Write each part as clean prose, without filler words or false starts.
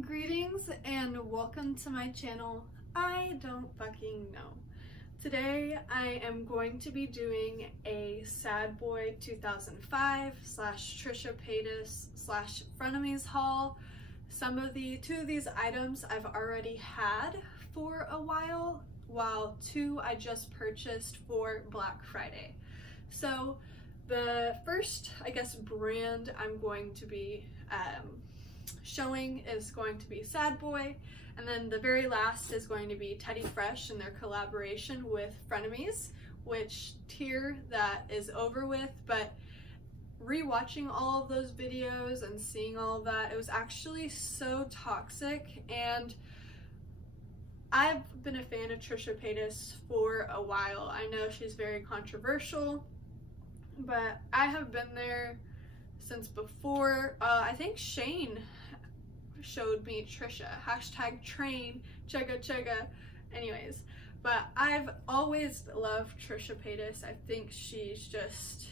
Greetings and welcome to my channel. I don't fucking know. Today I am going to be doing a Sadyboy2005 / Trisha Paytas / Frenemies haul. Two of these items I've already had for a while two I just purchased for Black Friday. So the first, I guess, brand I'm going to be showing is going to be Sadyboy, and then the very last is going to be TeddyFresh and their collaboration with Frenemies, which tier that is over with, but rewatching all of those videos and seeing all of that, it was actually so toxic. And I've been a fan of Trisha Paytas for a while. I know she's very controversial, but I have been there since before. I think Shane showed me Trisha, #train, chugga. Anyways, but I've always loved Trisha Paytas. I think she's just,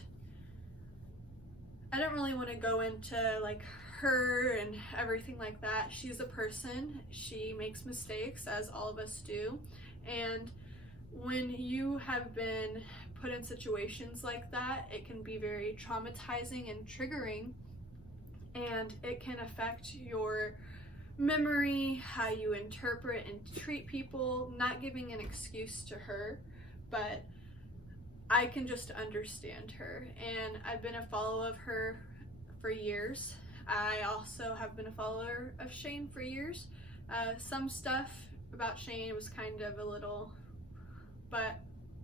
I don't really want to go into like her and everything like that. She's a person, she makes mistakes as all of us do, and when you have been put in situations like that, it can be very traumatizing and triggering, and it can affect your memory, how you interpret and treat people. Not giving an excuse to her, but I can just understand her, and I've been a follower of her for years. I also have been a follower of Shane for years. Some stuff about Shane was kind of a little, but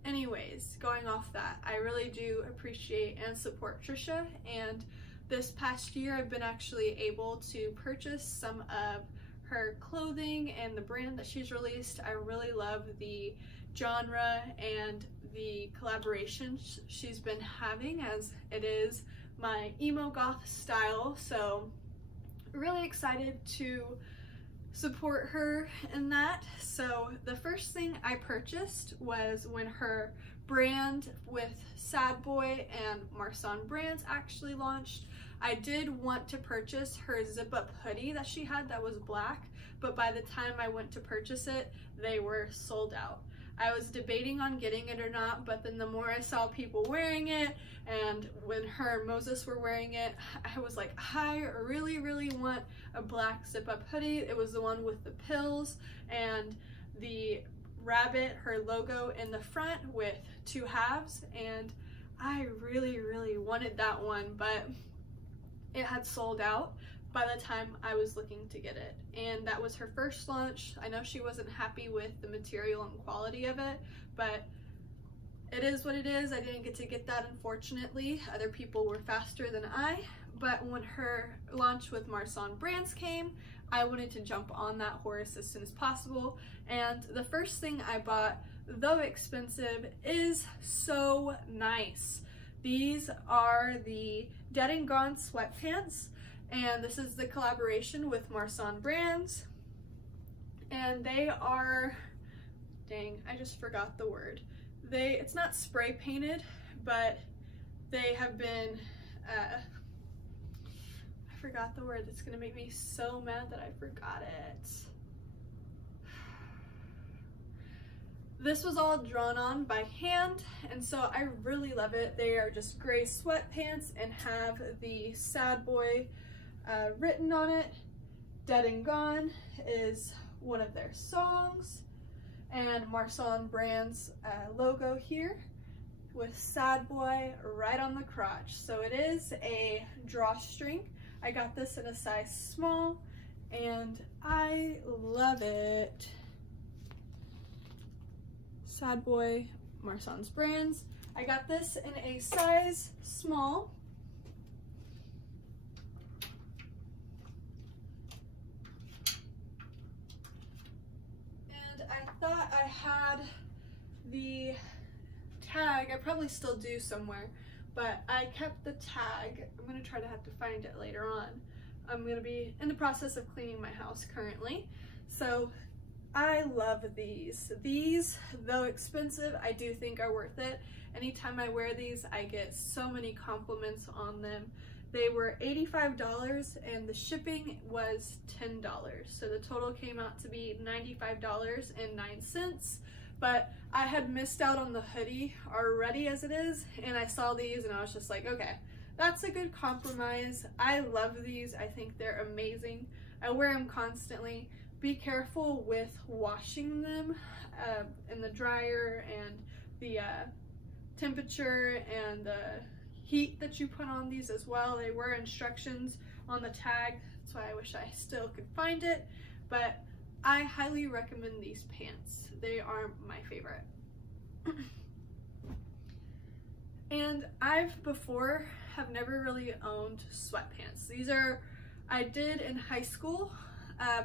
anyways, going off that, I really do appreciate and support Trisha, and this past year I've been actually able to purchase some of her clothing and the brand that she's released. I really love the genre and the collaborations she's been having, as it is my emo goth style, so really excited to support her in that. So the first thing I purchased was when her brand with Sadyboy and Marsan brands actually launched. I did want to purchase her zip-up hoodie that she had that was black, but by the time I went to purchase it, they were sold out. I was debating on getting it or not, but then the more I saw people wearing it, and when her and Moses were wearing it, I was like, I really want a black zip-up hoodie. It was the one with the pills and the rabbit, her logo in the front with two halves, and I really wanted that one, but it had sold out by the time I was looking to get it. And that was her first launch. I know she wasn't happy with the material and quality of it, but it is what it is. I didn't get to get that, unfortunately. Other people were faster than I, but when her launch with Marsan brands came, I wanted to jump on that horse as soon as possible. And the first thing I bought, though expensive, is so nice. These are the Dead and Gone sweatpants, and this is the collaboration with Marsan brands, and they are, dang, I just forgot the word. It's not spray painted, but they have been, I forgot the word. It's gonna make me so mad that I forgot it. This was all drawn on by hand, and so I really love it. They are just gray sweatpants and have the Sadyboy written on it. Dead and Gone is one of their songs, and Marsan brands logo here with Sadyboy right on the crotch. So it is a drawstring. I got this in a size small, and I love it. Sadyboy, Marsan's brands. I got this in a size small. And I thought I had the tag, I probably still do somewhere, but I kept the tag. I'm gonna try to have to find it later on. I'm gonna be in the process of cleaning my house currently, so I love these. These, though expensive, I do think are worth it. Anytime I wear these, I get so many compliments on them. They were $85 and the shipping was $10. So the total came out to be $95.09. But I had missed out on the hoodie already as it is, and I saw these and I was just like, okay, that's a good compromise. I love these. I think they're amazing. I wear them constantly. Be careful with washing them in the dryer and the temperature and the heat that you put on these as well. They were instructions on the tag. That's why I wish I still could find it, but I highly recommend these pants. They are my favorite. And I've before have never really owned sweatpants. These are, I did in high school,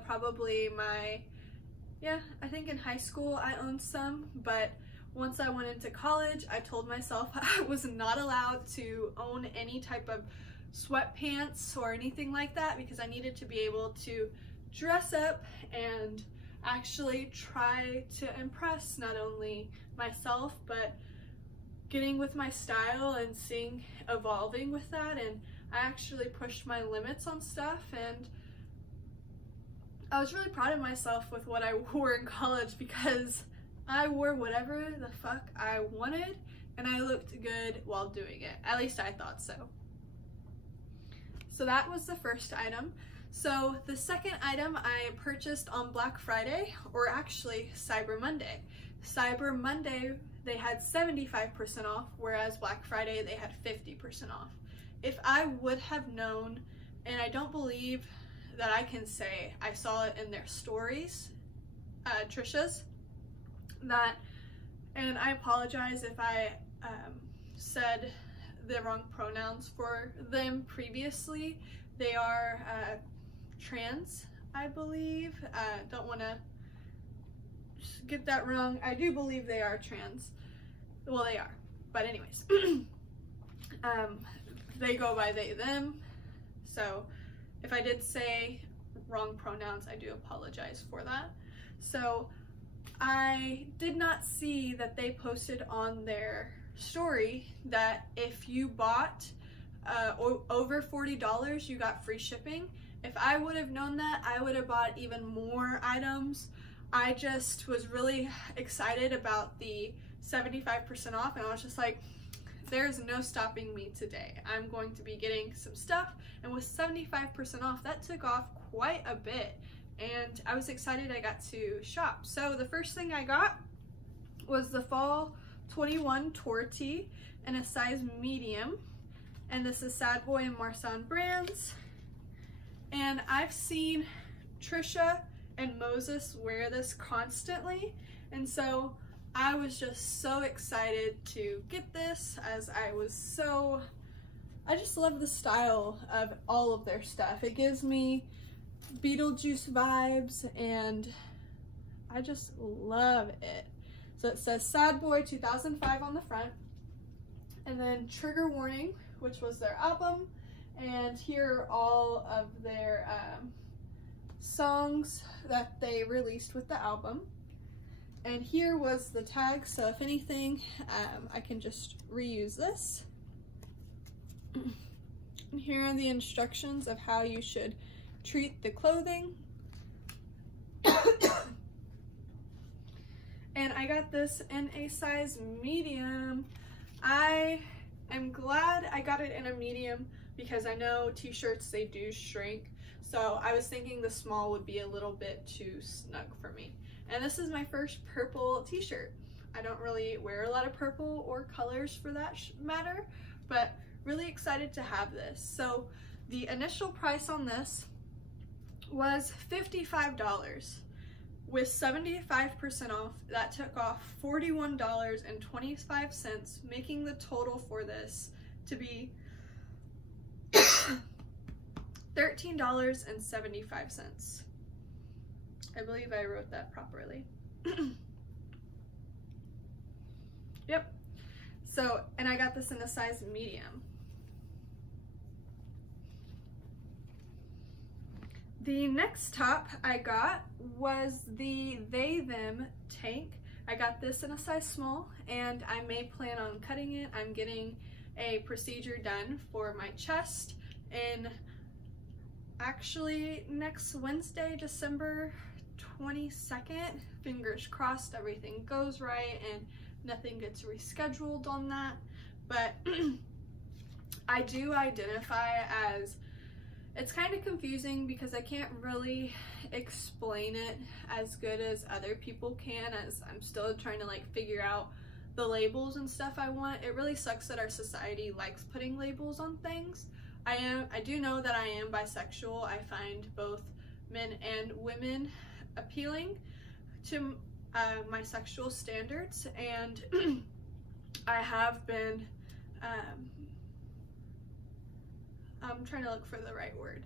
probably I think in high school I owned some, but once I went into college, I told myself I was not allowed to own any type of sweatpants or anything like that because I needed to be able to dress up and actually try to impress not only myself, but getting with my style and evolving with that. And I actually pushed my limits on stuff, and I was really proud of myself with what I wore in college because I wore whatever the fuck I wanted and I looked good while doing it. At least I thought so. So that was the first item. So the second item I purchased on Black Friday, or actually Cyber Monday. Cyber Monday, they had 75% off, whereas Black Friday, they had 50% off. If I would have known, and I don't believe that I can say I saw it in their stories, Trisha's, that, and I apologize if I said the wrong pronouns for them previously. They are trans, I believe. Don't want to get that wrong. I do believe they are trans. Well, they are, but anyways. They go by they, them. So if I did say wrong pronouns, I do apologize for that. So I did not see that they posted on their story that if you bought over $40, you got free shipping. If I would have known that, I would have bought even more items. I just was really excited about the 75% off, and I was just like, there's no stopping me today. I'm going to be getting some stuff, and with 75% off, that took off quite a bit, and I was excited I got to shop. So the first thing I got was the Fall 21 Tour Tee in a size medium, and this is Sadyboy and Marsan brands. And I've seen Trisha and Moses wear this constantly, and so I was just so excited to get this, as I just love the style of all of their stuff. It gives me Beetlejuice vibes, and I just love it. So it says Sadyboy2005 on the front, and then Trigger Warning, which was their album, and here are all of their songs that they released with the album. And here was the tag, so if anything, I can just reuse this. And here are the instructions of how you should treat the clothing. And I got this in a size medium. I am glad I got it in a medium because I know t-shirts, they do shrink. So I was thinking the small would be a little bit too snug for me. And this is my first purple t-shirt. I don't really wear a lot of purple or colors for that matter, but really excited to have this. So the initial price on this was $55. With 75% off, that took off $41.25, making the total for this to be $13.75. I believe I wrote that properly. Yep. So, and I got this in a size medium. The next top I got was the They Them tank. I got this in a size small, and I may plan on cutting it. I'm getting a procedure done for my chest, in actually next Wednesday, December 22nd. Fingers crossed everything goes right and nothing gets rescheduled on that. But I do identify as, it's kind of confusing because I can't really explain it as good as other people can, as I'm still trying to like figure out the labels and stuff I want. It really sucks that our society likes putting labels on things. I do know that I am bisexual. I find both men and women appealing to my sexual standards, and I have been I'm trying to look for the right word.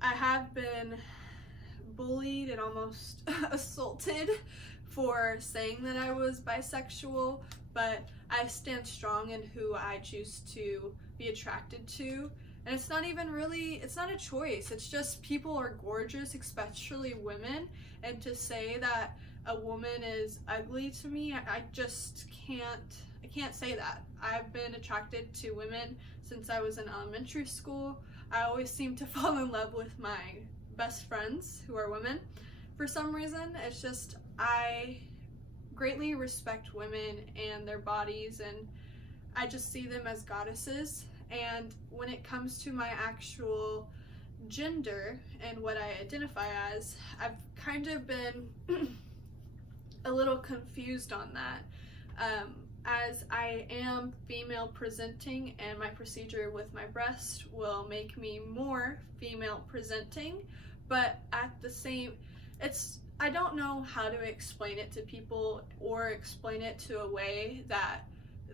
I have been bullied and almost assaulted for saying that I was bisexual, but I stand strong in who I choose to be attracted to. And it's not even really, it's not a choice. It's just people are gorgeous, especially women. And to say that a woman is ugly to me, I just can't say that. I've been attracted to women since I was in elementary school. I always seem to fall in love with my best friends who are women. For some reason, it's just, I greatly respect women and their bodies, and I just see them as goddesses. And when it comes to my actual gender and what I identify as, I've kind of been a little confused on that, as I am female presenting, and my procedure with my breast will make me more female presenting, but at the same, I don't know how to explain it to people or explain it to a way that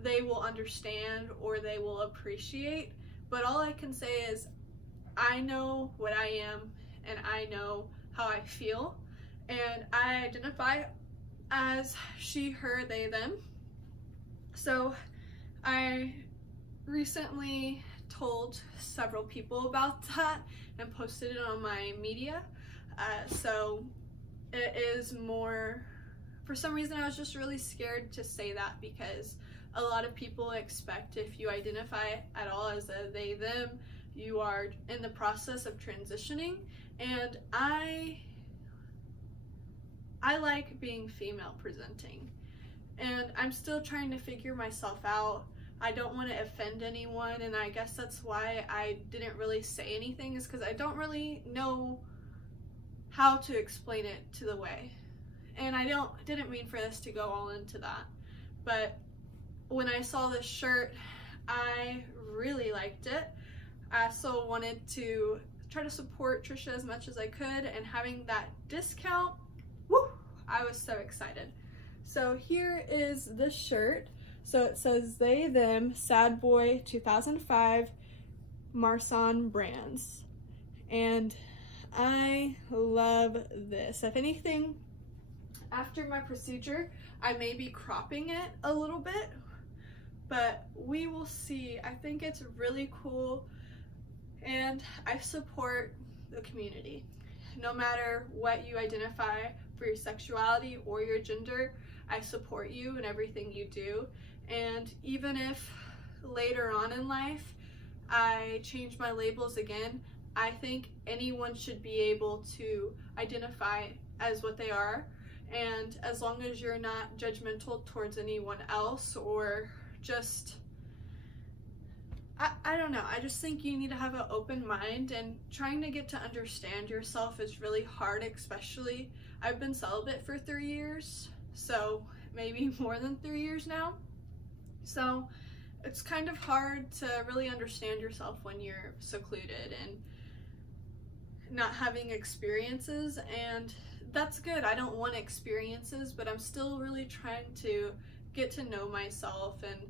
they will understand or they will appreciate. But all I can say is I know what I am and I know how I feel, and I identify as she, her, they, them. So I recently told several people about that and posted it on my media. So it is more, for some reason I was just really scared to say that, because a lot of people expect if you identify at all as a they, them, you are in the process of transitioning. And I like being female presenting, and I'm still trying to figure myself out. I don't want to offend anyone, and I guess that's why I didn't really say anything, is because I don't really know how to explain it to the way. And I didn't mean for this to go all into that, but when I saw this shirt, I really liked it. I also wanted to try to support Trisha as much as I could, and having that discount, woo, I was so excited. So here is this shirt. So it says they, them, Sadyboy2005, Marsan brands. And I love this. If anything, after my procedure, I may be cropping it a little bit, but we will see. I think it's really cool, and I support the community. No matter what you identify for your sexuality or your gender, I support you in everything you do. And even if later on in life I change my labels again, I think anyone should be able to identify as what they are. And as long as you're not judgmental towards anyone else, or just, I don't know, I just think you need to have an open mind, and trying to get to understand yourself is really hard. Especially, I've been celibate for 3 years, so maybe more than 3 years now. So it's kind of hard to really understand yourself when you're secluded and not having experiences, and that's good. I don't want experiences, but I'm still really trying to get to know myself and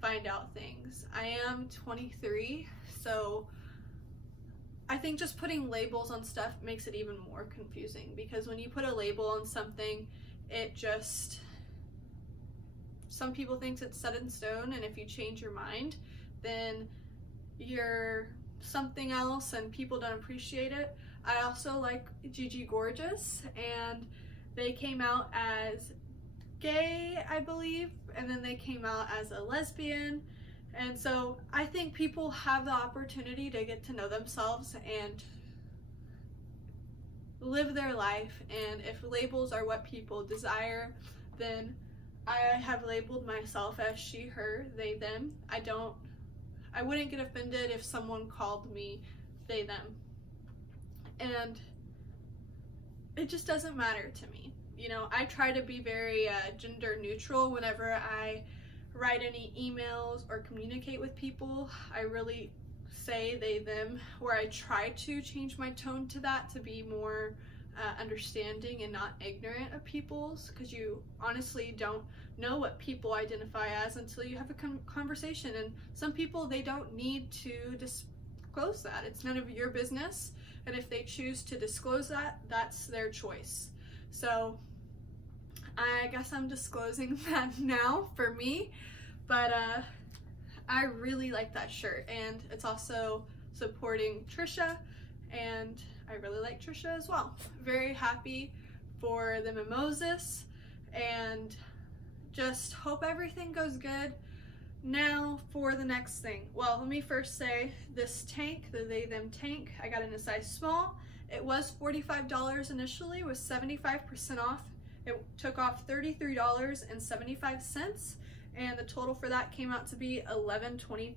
find out things. I am 23, so I think just putting labels on stuff makes it even more confusing, because when you put a label on something, it just, some people think it's set in stone, and if you change your mind, then you're something else and people don't appreciate it. I also like Gigi Gorgeous, and they came out as gay, I believe, and then they came out as a lesbian, And so I think people have the opportunity to get to know themselves and live their life, and if labels are what people desire, then I have labeled myself as she, her, they, them. I wouldn't get offended if someone called me they, them. And it just doesn't matter to me. You know, I try to be very gender neutral whenever I write any emails or communicate with people. I really say they, them, where I try to change my tone to that to be more understanding and not ignorant of people's, because you honestly don't know what people identify as until you have a conversation. And some people, they don't need to disclose that. It's none of your business. And if they choose to disclose that, that's their choice. So I guess I'm disclosing that now for me, but I really like that shirt, and it's also supporting Trisha, and I really like Trisha as well. Very happy for the mimosas, and just hope everything goes good. Now for the next thing. Well, let me first say this tank, the they, them tank, I got in a size small. It was $45 initially, with 75% off. It took off $33.75, and the total for that came out to be $11.25.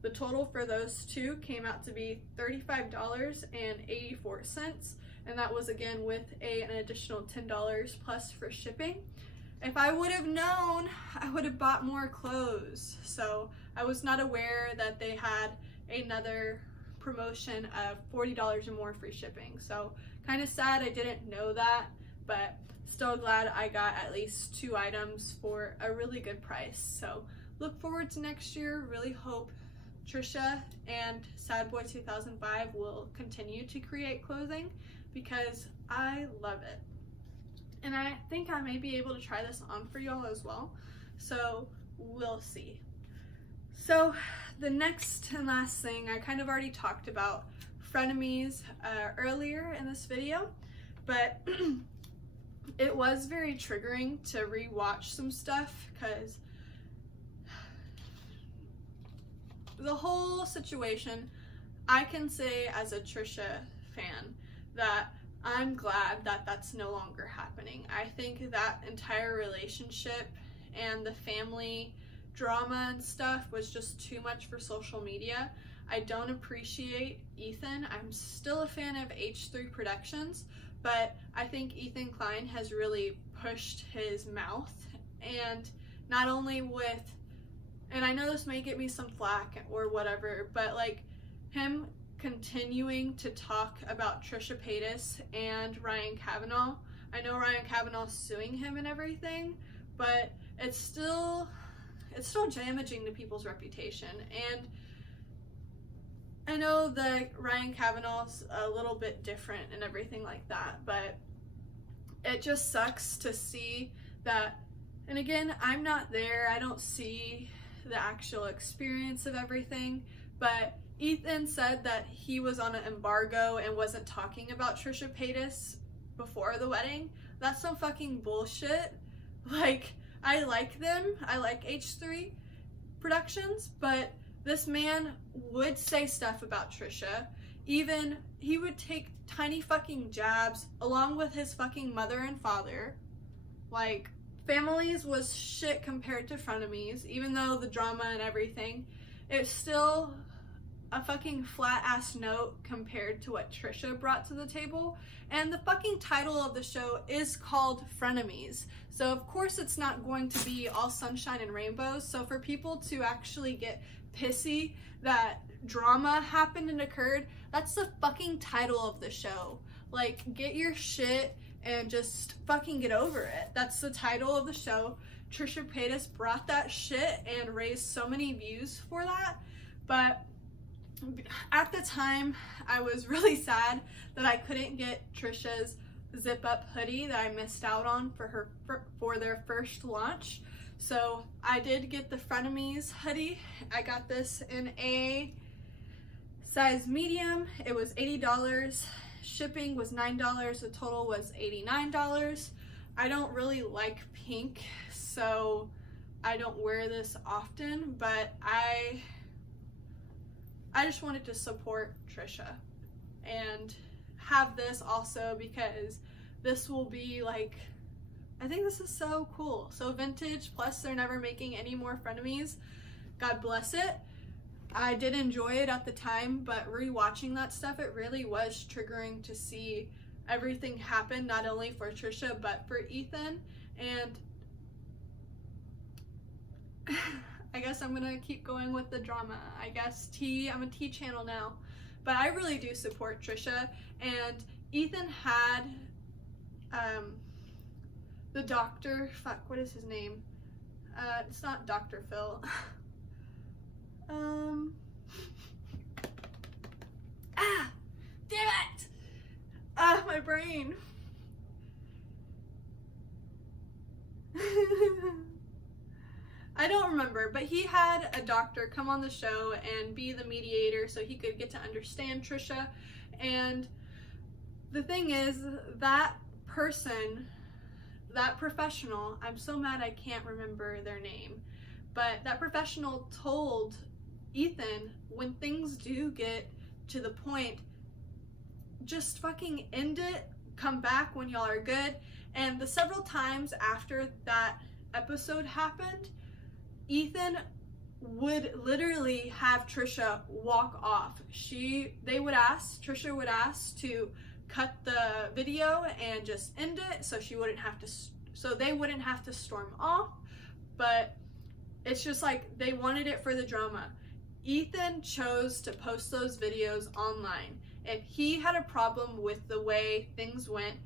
The total for those two came out to be $35.84, and that was again with an additional $10 plus for shipping. If I would have known, I would have bought more clothes. So I was not aware that they had another promotion of $40 or more free shipping. So kind of sad I didn't know that, but still glad I got at least 2 items for a really good price. So look forward to next year. Really hope Trisha and Sadyboy2005 will continue to create clothing, because I love it. And I think I may be able to try this on for y'all as well. So we'll see. So the next and last thing, I kind of already talked about Frenemies earlier in this video, but it was very triggering to rewatch some stuff, because the whole situation, I can say as a Trisha fan that I'm glad that that's no longer happening. I think that entire relationship and the family drama and stuff was just too much for social media. I don't appreciate Ethan. I'm still a fan of H3 Productions, but I think Ethan Klein has really pushed his mouth, and not only with, and I know this may get me some flack or whatever, but like him continuing to talk about Trisha Paytas and Ryan Kavanaugh. I know Ryan Kavanaugh's suing him and everything, but it's still damaging to people's reputation. And I know that Ryan Kavanaugh's a little bit different and everything like that, but it just sucks to see that. And again, I'm not there, I don't see the actual experience of everything, but Ethan said that he was on an embargo and wasn't talking about Trisha Paytas before the wedding. That's some fucking bullshit. Like, I like them, I like H3 Productions, but this man would say stuff about Trisha. Even, he would take tiny fucking jabs along with his fucking mother and father. Like, Families was shit compared to Frenemies, even though the drama and everything, it's still a fucking flat ass note compared to what Trisha brought to the table. And the fucking title of the show is called Frenemies, so of course it's not going to be all sunshine and rainbows. So for people to actually get pissy that drama happened and occurred, that's the fucking title of the show. Like, get your shit and just fucking get over it. That's the title of the show. Trisha Paytas brought that shit and raised so many views for that, but at the time I was really sad that I couldn't get Trisha's zip up hoodie that I missed out on for their first launch. So I did get the Frenemies hoodie. I got this in a size medium. It was $80. Shipping was $9. The total was $89. I don't really like pink, so I don't wear this often, but I just wanted to support Trisha and have this also because this will be like, I think this is so cool, so vintage, plus they're never making any more Frenemies. God bless it. I did enjoy it at the time, but rewatching that stuff, it really was triggering to see everything happen, not only for Trisha, but for Ethan. And I guess I'm gonna keep going with the drama. I guess I'm a T channel now, but I really do support Trisha. And Ethan had the doctor, fuck, what is his name? It's not Dr. Phil. Damn it! My brain. I don't remember, but he had a doctor come on the show and be the mediator so he could get to understand Trisha. And the thing is, that person, that professional, I'm so mad I can't remember their name, but that professional told Ethan, when things do get to the point, just fucking end it, come back when y'all are good. And the several times after that episode happened, Ethan would literally have Trisha walk off. Trisha would ask to cut the video and just end it so they wouldn't have to storm off. But it's just like they wanted it for the drama. Ethan chose to post those videos online. If he had a problem with the way things went,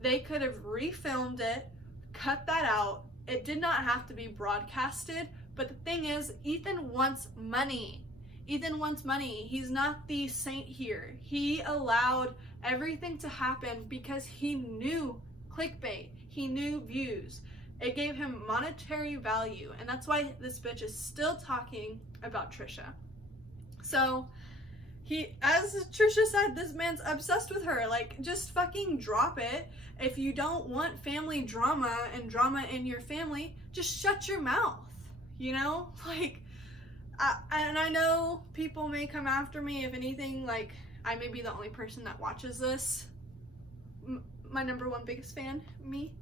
they could have refilmed it, cut that out. It did not have to be broadcasted, but the thing is, Ethan wants money. Ethan wants money. He's not the saint here. He allowed everything to happen because he knew clickbait. He knew views. It gave him monetary value, and that's why this bitch is still talking about Trisha. So, as Trisha said, this man's obsessed with her. Like, just fucking drop it. If you don't want family drama and drama in your family, just shut your mouth, you know? Like, and I know people may come after me. If anything, like, I may be the only person that watches this. My #1 biggest fan, me.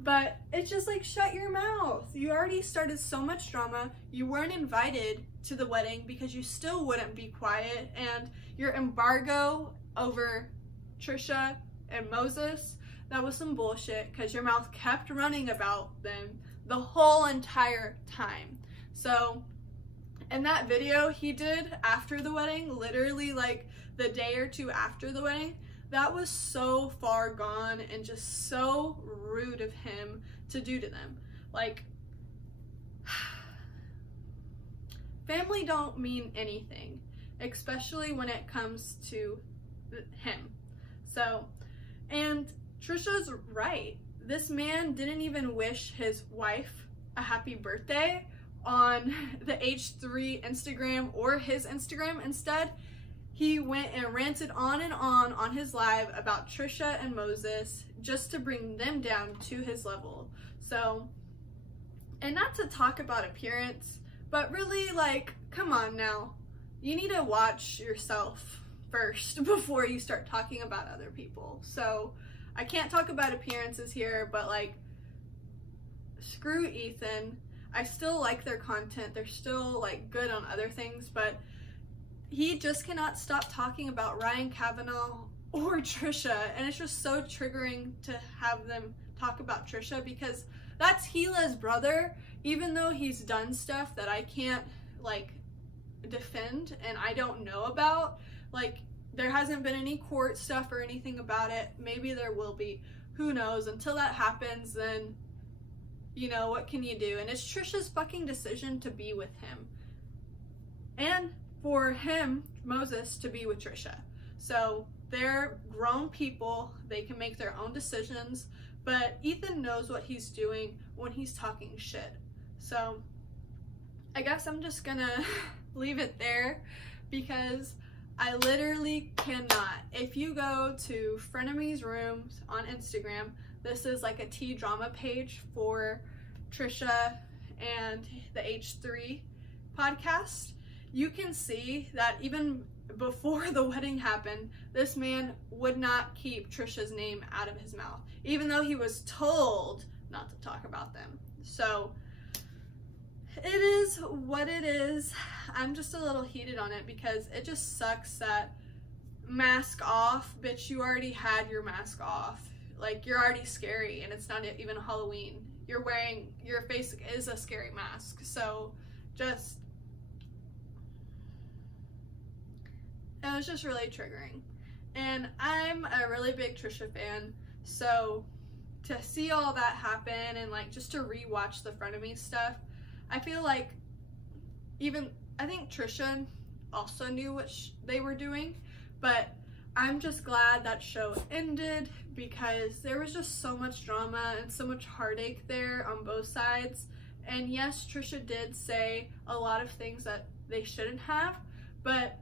But it's just like, shut your mouth. You already started so much drama. You weren't invited to the wedding because you still wouldn't be quiet. And your embargo over Trisha and Moses, that was some bullshit because your mouth kept running about them the whole entire time. So in that video he did after the wedding, literally like the day or two after the wedding, that was so far gone and just so rude of him to do to them. Like, family don't mean anything, especially when it comes to him. So, and Trisha's right. This man didn't even wish his wife a happy birthday on the H3 Instagram or his Instagram. Instead, he went and ranted on his live about Trisha and Moses just to bring them down to his level. So, and not to talk about appearance, but really, like, come on now. You need to watch yourself first before you start talking about other people. So, I can't talk about appearances here, but like, screw Ethan. I still like their content. They're still like good on other things, but he just cannot stop talking about Ryan Kavanaugh or Trisha, and it's just so triggering to have them talk about Trisha because that's Gila's brother, even though he's done stuff that I can't like defend and I don't know about. Like, there hasn't been any court stuff or anything about it. Maybe there will be, who knows. Until that happens, then, you know, what can you do? And it's Trisha's fucking decision to be with him, and for him, Moses, to be with Trisha. So they're grown people, they can make their own decisions, but Ethan knows what he's doing when he's talking shit. So I guess I'm just gonna leave it there because I literally cannot. If you go to Frenemies Rooms on Instagram, this is like a tea drama page for Trisha and the H3 podcast, you can see that even before the wedding happened, this man would not keep Trisha's name out of his mouth, even though he was told not to talk about them. So it is what it is. I'm just a little heated on it because it just sucks that mask off, bitch, you already had your mask off. Like, you're already scary and it's not even Halloween. You're wearing, your face is a scary mask. So just, it was just really triggering. And I'm a really big Trisha fan, so to see all that happen and like just to rewatch the Frenemies stuff, I feel like I think Trisha also knew what they were doing, but I'm just glad that show ended because there was just so much drama and so much heartache there on both sides. And yes, Trisha did say a lot of things that they shouldn't have, but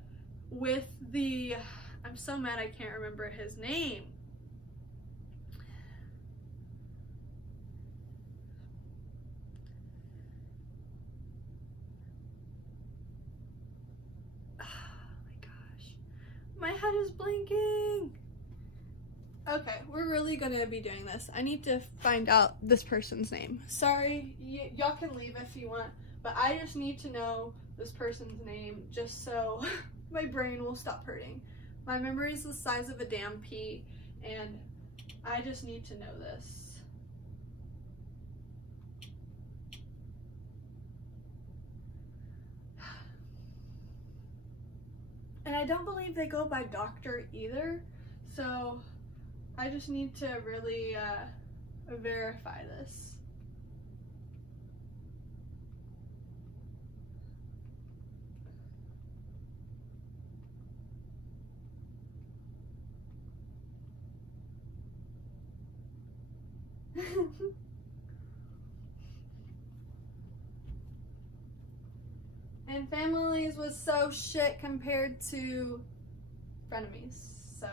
with the, I'm so mad I can't remember his name. My head is blinking. Okay, we're really gonna be doing this. I need to find out this person's name. Sorry, y'all can leave if you want, but I just need to know this person's name just so my brain will stop hurting. My memory is the size of a damn pea, and I just need to know this. And I don't believe they go by doctor either, so I just need to really verify this. And Frenemies was so shit compared to Frenemies, so.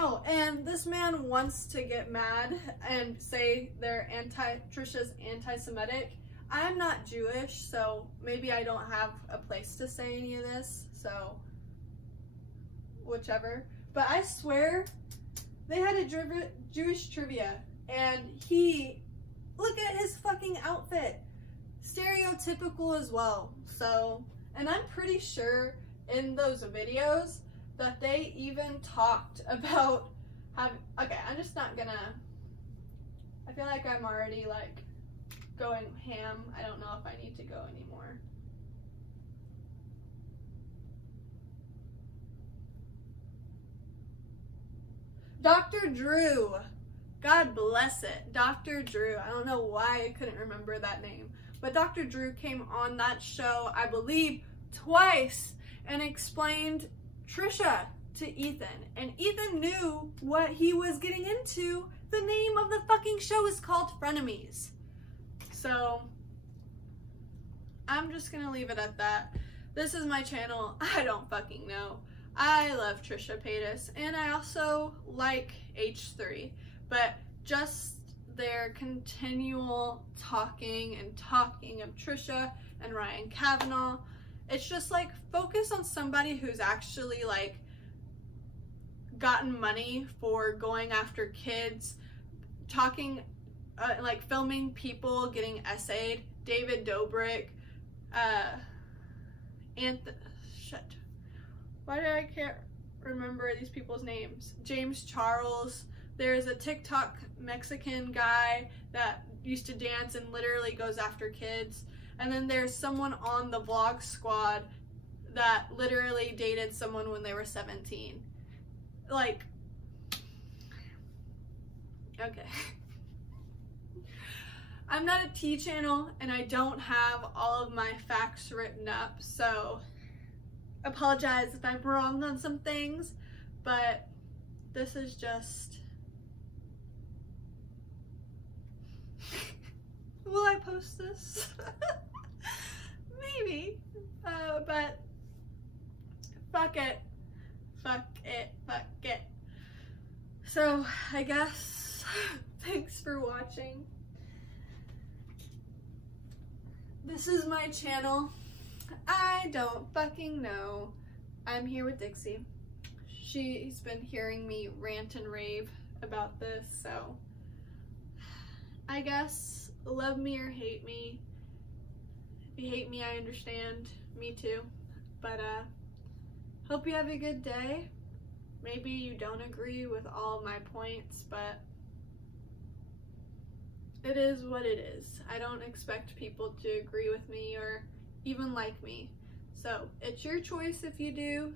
Oh, and this man wants to get mad and say they're Trisha's anti-Semitic. I'm not Jewish, so maybe I don't have a place to say any of this, so whichever. But I swear they had a Jewish trivia, and look at his fucking outfit. Stereotypical as well. So, and I'm pretty sure in those videos that they even talked about okay, I'm just not gonna, I feel like I'm already like going ham. I don't know if I need to go anymore. Dr. Drew, God bless it, Dr. Drew. I don't know why I couldn't remember that name, but Dr. Drew came on that show, I believe, twice and explained Trisha to Ethan, and Ethan knew what he was getting into. The name of the fucking show is called Frenemies. So I'm just gonna leave it at that. This is my channel. I don't fucking know. I love Trisha Paytas, and I also like H3, but just their continual talking of Trisha and Ryan Kavanaugh, it's just like, focus on somebody who's actually like gotten money for going after kids, talking, like filming people getting essayed. David Dobrik, I can't remember these people's names. James Charles. There's a TikTok Mexican guy that used to dance and literally goes after kids. And then there's someone on the Vlog Squad that literally dated someone when they were 17. Like, okay. I'm not a tea channel and I don't have all of my facts written up, so apologize if I'm wrong on some things, but this is just... Will I post this? Maybe, but fuck it. Fuck it, fuck it. So, I guess, thanks for watching. This is my channel. I don't fucking know. I'm here with Dixie. She's been hearing me rant and rave about this, so I guess love me or hate me. If you hate me, I understand. Me too. But hope you have a good day. Maybe you don't agree with all of my points, but it is what it is. I don't expect people to agree with me or even like me. So it's your choice if you do.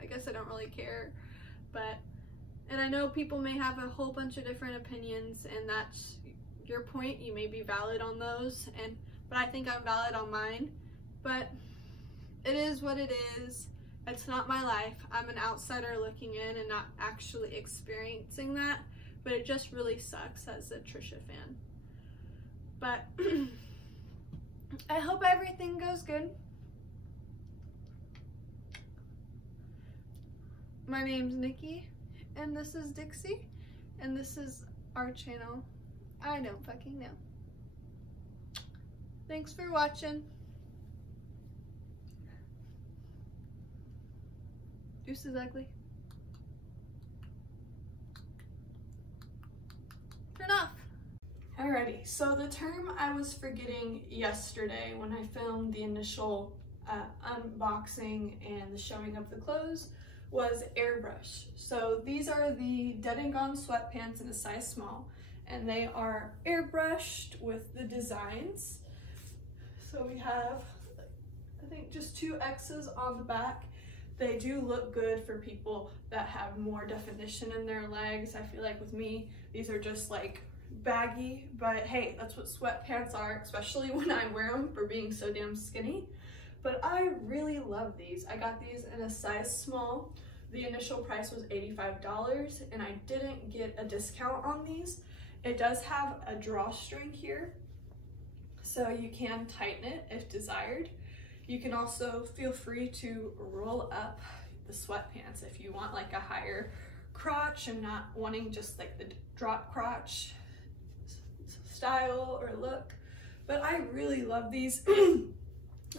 I guess I don't really care, and I know people may have a whole bunch of different opinions, and that's your point. You may be valid on those, but I think I'm valid on mine. But it is what it is. It's not my life. I'm an outsider looking in and not actually experiencing that, but it just really sucks as a Trisha fan. But I hope everything goes good. My name's Nikki, and this is Dixie, and this is our channel. I don't fucking know. Thanks for watching. Deuces, ugly. Turn off. Alrighty, so the term I was forgetting yesterday when I filmed the initial unboxing and the showing of the clothes was airbrush. So these are the Dead and Gone sweatpants in a size small, and they are airbrushed with the designs. So we have, I think, just 2 X's on the back. They do look good for people that have more definition in their legs. I feel like with me, these are just like baggy, but hey, that's what sweatpants are, especially when I wear them for being so damn skinny. But I really love these. I got these in a size small. The initial price was $85, and I didn't get a discount on these. It does have a drawstring here, so you can tighten it if desired. You can also feel free to roll up the sweatpants if you want like a higher crotch and not wanting just like the drop crotch style or look. But I really love these.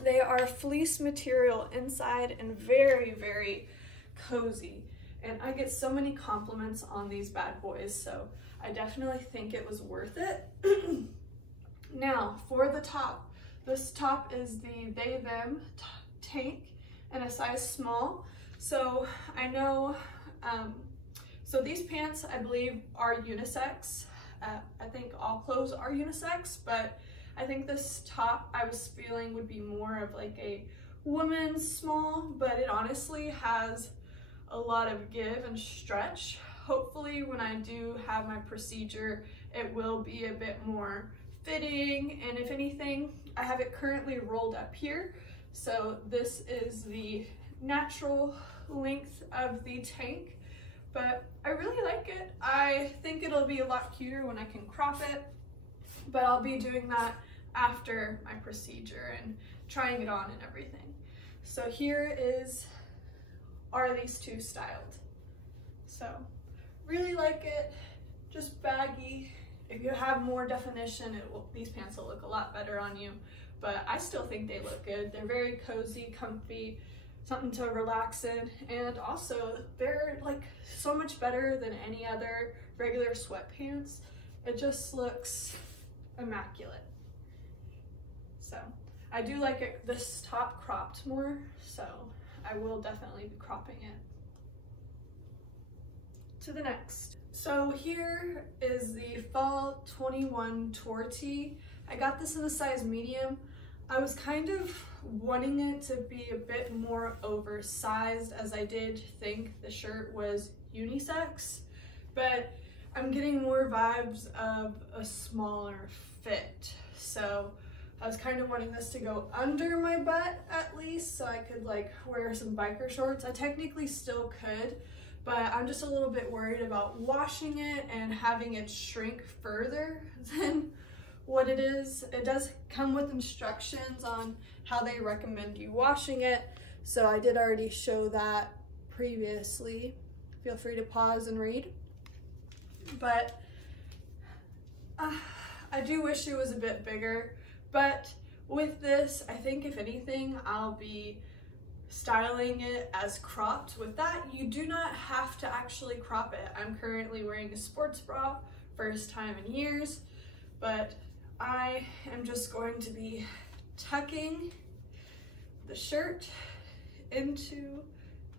They are fleece material inside and very, very cozy. And I get so many compliments on these bad boys, so I definitely think it was worth it. Now, for the top. This top is the They Them tank in a size small. So I know, so these pants I believe are unisex. I think all clothes are unisex, but I think this top I was feeling would be more of like a woman's small, but it honestly has a lot of give and stretch. Hopefully when I do have my procedure, it will be a bit more fitting, and if anything, I have it currently rolled up here. So this is the natural length of the tank, but I really like it. I think it'll be a lot cuter when I can crop it, but I'll be doing that after my procedure and trying it on and everything. So here are these 2 styled. So really like it, just baggy. If you have more definition, these pants will look a lot better on you, but I still think they look good. They're very cozy, comfy, something to relax in, and also they're like so much better than any other regular sweatpants. It just looks immaculate. So I do like this top cropped more, so I will definitely be cropping it. To the next. So here is the Fall 21 tour tee. I got this in a size medium. I was kind of wanting it to be a bit more oversized, as I did think the shirt was unisex, but I'm getting more vibes of a smaller fit. So I was kind of wanting this to go under my butt at least, so I could like wear some biker shorts. I technically still could, but I'm just a little bit worried about washing it and having it shrink further than what it is. It does come with instructions on how they recommend you washing it, so I did already show that previously. Feel free to pause and read. But I do wish it was a bit bigger, but with this, I think if anything, I'll be styling it as cropped. With that, you do not have to actually crop it. I'm currently wearing a sports bra, first time in years, but I am just going to be tucking the shirt into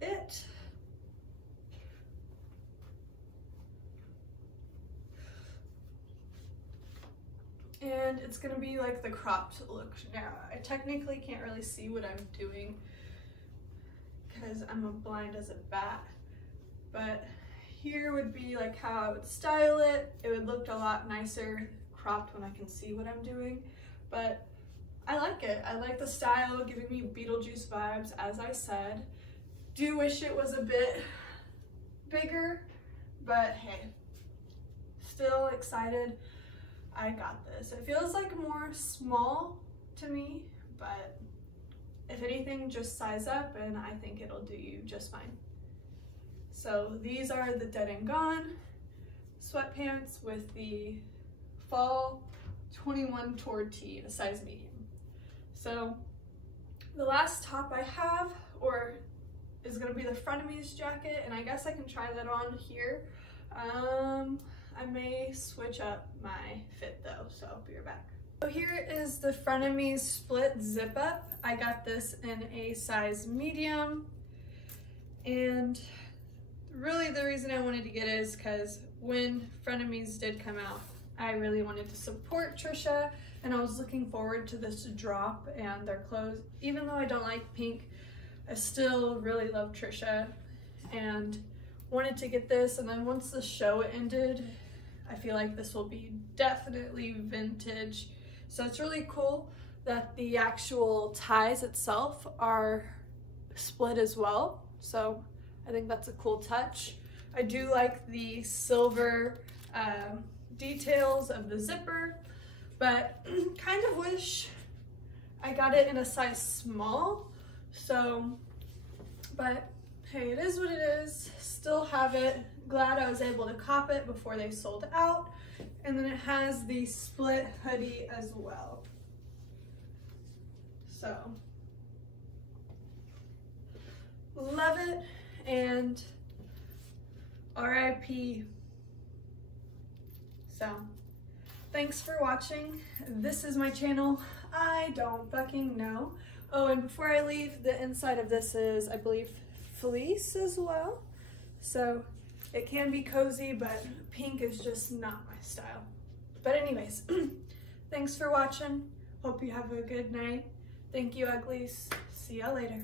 it. And it's gonna be like the cropped look now. I technically can't really see what I'm doing because I'm as blind as a bat, but here would be like how I would style it. It would look a lot nicer cropped when I can see what I'm doing, but I like it. I like the style, giving me Beetlejuice vibes, as I said. Do wish it was a bit bigger, but hey, still excited. I got this. It feels like more small to me, but if anything, just size up and I think it'll do you just fine. So these are the Dead and Gone sweatpants with the Fall 21 Tour Tee in a size medium. So the last top I have is gonna be the Frenemies jacket, and I guess I can try that on here. I may switch up my fit though, so I'll be right back. So here is the Frenemies split zip up. I got this in a size medium, and really the reason I wanted to get it is because when Frenemies did come out, I really wanted to support Trisha, and I was looking forward to this drop and their clothes. Even though I don't like pink, I still really love Trisha and wanted to get this. And then once the show ended, I feel like this will be definitely vintage. So it's really cool that the actual ties itself are split as well. So I think that's a cool touch. I do like the silver details of the zipper, but kind of wish I got it in a size small. So, but hey, it is what it is. Still have it. Glad I was able to cop it before they sold out. And then it has the split hoodie as well. So, love it, and RIP. So, thanks for watching. This is my channel. I don't fucking know. Oh, and before I leave, the inside of this is, I believe, fleece as well. So it can be cozy, but pink is just not my style. But anyways, thanks for watching. Hope you have a good night. Thank you, uglies. See ya later.